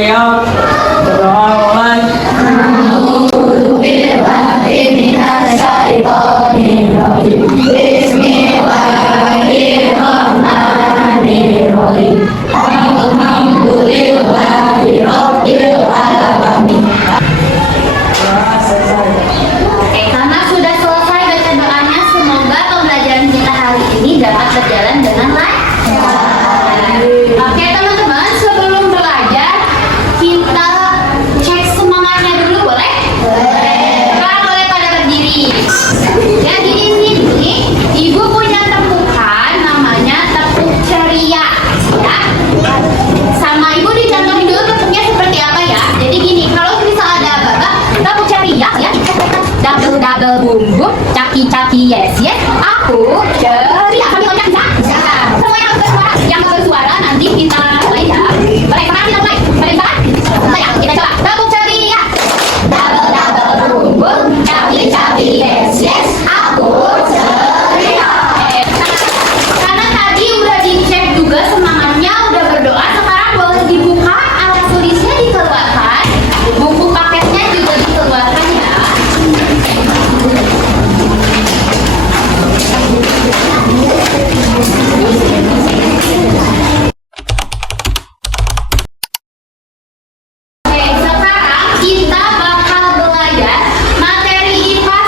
Yuk, berdoa mulai. Oke, karena sudah selesai baca doanya, semoga pembelajaran kita hari ini dapat berjalan dengan lancar. Oke teman-teman, sebelum belajar kita cek semangatnya dulu, boleh? Sekarang boleh pada berdiri. Jadi di sini ibu punya tepukan namanya tepuk ceria, ya. Sama ibu dicontohin dulu tepuknya seperti apa ya. Jadi gini, kalau misal ada bapak tepuk ceria ya, double double boom boom, caki caki yes yes, aku ceria. Kami bisa? Semua yang bersuara nanti kita mulai ya. Baik, sekarang kita mulai. Baik, ya, kita coba tepuk ceria. Double double boom boom, caki caki yes yes, aku ceria. Karena tadi udah dicek juga semangatnya, udah berdoa, sekarang boleh dibuka alat tulisnya, dikeluarkan, buku paketnya juga dikeluarkan ya. Oke, sekarang kita bakal belajar materi IPA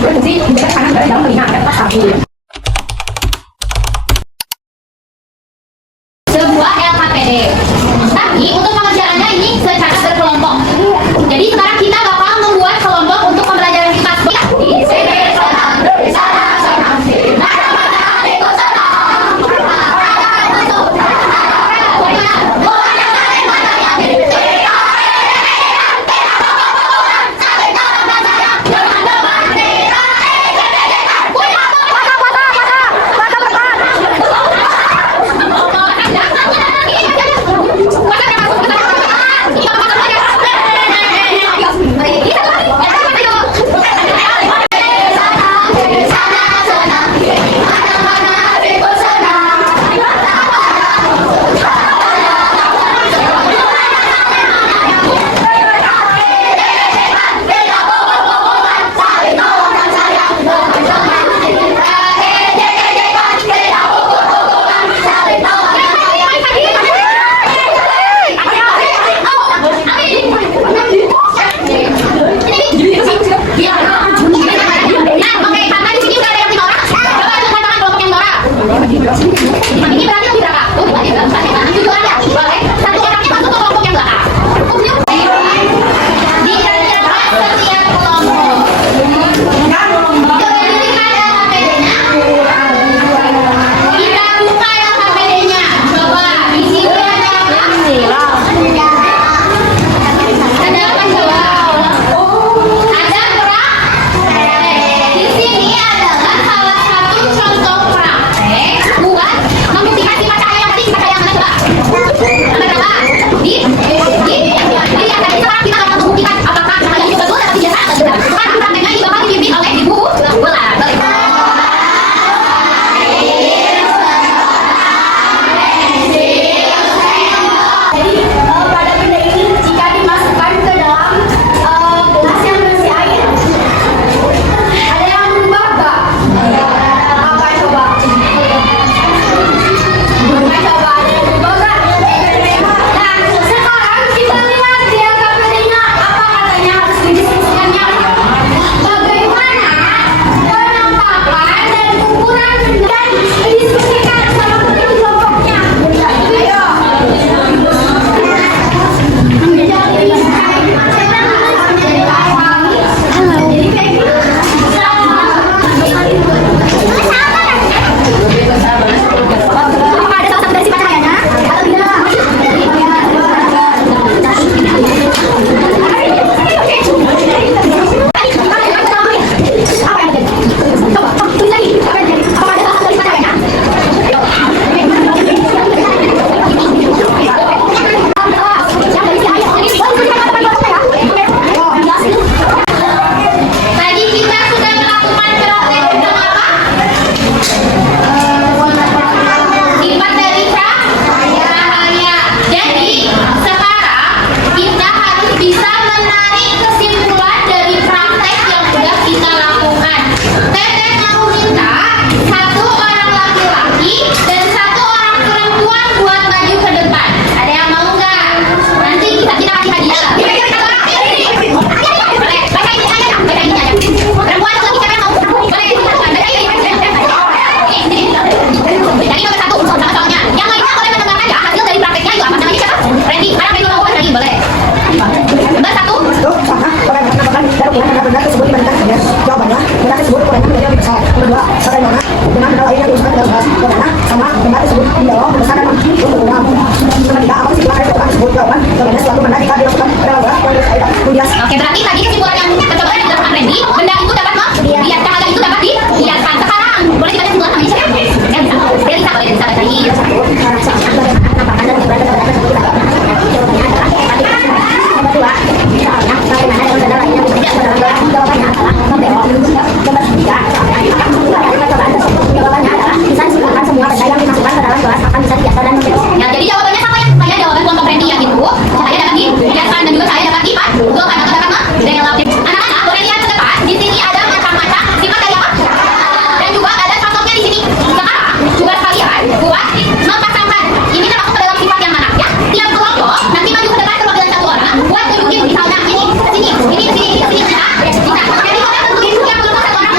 berfungsi menjaga tekanan udara dalam telinga agar tetap stabil. Sebuah LKPD. Tapi untuk pengerjaannya ini secara berkelompok. Jadi sekarang kita bakal membuat kelompok untuk pembelajaran kita. Di sini senang, di sana senang, di mana-mana ikut senang. Ini berarti lebih berapa? Oh, berarti tujuh aja. Boleh. Satu orangnya masuk ke kelompok yang belakang. Dikerjakan setiap kelompok. Coba dilihat LKPD-nya. Kita buka LKPD-nya. Coba di sini ada apa? Ada apa coba? Ada gerak. Di sini adalah salah satu contoh praktek buat membuktikan sifat cahaya yang tadi. Sifat cahaya yang mana coba? Nomor berapa? Jadi akan sekarang kita akan membuktikan apakah cahaya itu betul atau tidak. Sekarang prakteknya ini bakal dipimpin oleh ibu bola. Jadi pada benda ini jika dimasukkan ke dalam gelas yang berisi air, ada yang berubah nggak? Apa coba? Coba ada yang berubah nggak? Nah, sekarang kita lihat di LKPD-nya apa katanya harus didiskusikannya. Bagaimana penampakan dan ukuran benda didiskusikan sama pemimpin kelompoknya. Ayo. Apakah ada salah satu dari sifat cahayanya atau tidak? Coba, tulis lagi. Apakah ada salah satu dari sifat cahayanya? Tadi kita sudah melakukan praktek tentang apa? Sifat dari cahaya. Jadi sekarang kita harus bisa menarik kesimpulan dari praktek yang sudah kita lakukan. Teteh mau minta satu orang laki-laki dan satu orang perempuan buat maju ke depan. Ada yang mau nggak? Nanti kita kasih hadiah. Boleh, baca ini aja, baca ini aja. Perempuan atau laki siapa yang mau? Boleh, baca ini. Jadi nomor satu, soalnya. Yang lainnya boleh mendengarkan ya hasil dari prakteknya itu apa namanya siapa? Randy, mana Randy mau Randy, boleh. Nomor satu. Bagaimana penampakan dan ukuran benda tersebut dibandingkan dengan jawabannya, benda tersebut ukurannya menjadi lebih besar. Nomor dua, bagaimana dengan benda lain yang dimasukkan dalam gelas, bagaimana sama benda tersebut didorong membesar dan untuk berulang. Nomor tiga, apa kesimpulan dari percobaan tersebut? Jawaban, jawabannya selalu benar jika dilakukan dalam gelas yang berisi air kemudian. Oke, berarti tadi kesimpulan yang percobaan yang dilakukan Randy, benda itu dapat melihat cahaya itu dapat dilihatkan. Sekarang boleh dibaca kesimpulan namanya siapa? Belisa, boleh bisa baca ini. Penampakan dan ukuran benda tersebut jawabannya adalah nomor dua, misalnya bagaimana dengan benda lain yang dimasukkan dalam gelas, jawabannya adalah membelok. Nomor tiga, dari percobaan tersebut jawabannya adalah bisa disimpulkan semua benda yang dimasukkan ke dalam gelas akan bisa dibiaskan dan membelok. Ya, jadi jawabannya sama yang saya jawaban kelompok Randy yang itu. Cahaya dapat dilihatkan dan juga cahaya dapat dipan. Betul kan? Atau dapat relatif. Anak-anak boleh lihat ke depan. Di sini ada macam-macam sifat dari apa? Dan juga ada contohnya di sini. Sekarang juga sekalian buat mempasangkan ini termasuk ke dalam sifat yang mana ya? Tiap kelompok nanti maju ke depan perwakilan satu orang buat tunjukin misalnya ini ke sini, ini ke sini, ini ke sini. Bisa. Jadi kalian tentuin tiap kelompok satu orang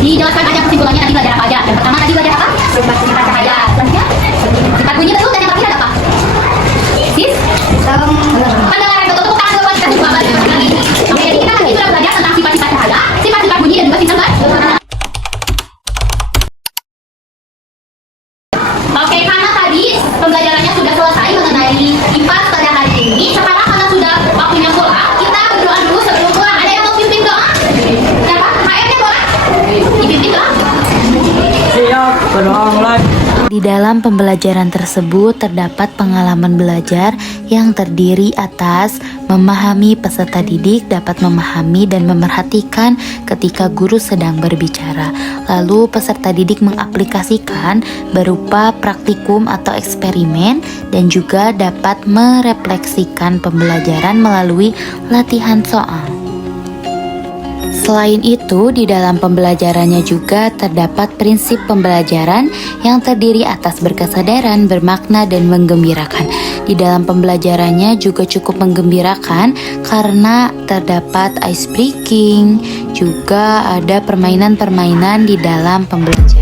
Dijelaskan aja kesimpulannya tadi belajar apa aja. Yang pertama tadi belajar apa? Sifat-sifat cahaya. Selanjutnya sifat bunyi betul, dan yang terakhir ada apa? Sis? Pendengaran betul, tepuk tangan buat kita semua. Oke, jadi kita tadi sudah belajar tentang sifat-sifat cahaya, sifat-sifat bunyi, dan juga sifat. Oke, karena tadi pembelajarannya sudah selesai mengenai IPAS pada hari ini. Sekarang karena sudah waktunya pulang, kita berdoa dulu sebelum pulang. Ada yang mau pimpin doa? Siapa? HM-nya boleh? Dipimpin doa? Siap, berdoa mulai. Di dalam pembelajaran tersebut terdapat pengalaman belajar yang terdiri atas memahami peserta didik dapat memahami dan memerhatikan ketika guru sedang berbicara. Lalu peserta didik mengaplikasikan berupa praktikum atau eksperimen dan juga dapat merefleksikan pembelajaran melalui latihan soal. Selain itu, di dalam pembelajarannya juga terdapat prinsip pembelajaran yang terdiri atas berkesadaran, bermakna, dan menggembirakan. Di dalam pembelajarannya juga cukup menggembirakan karena terdapat ice breaking, juga ada permainan-permainan di dalam pembelajaran.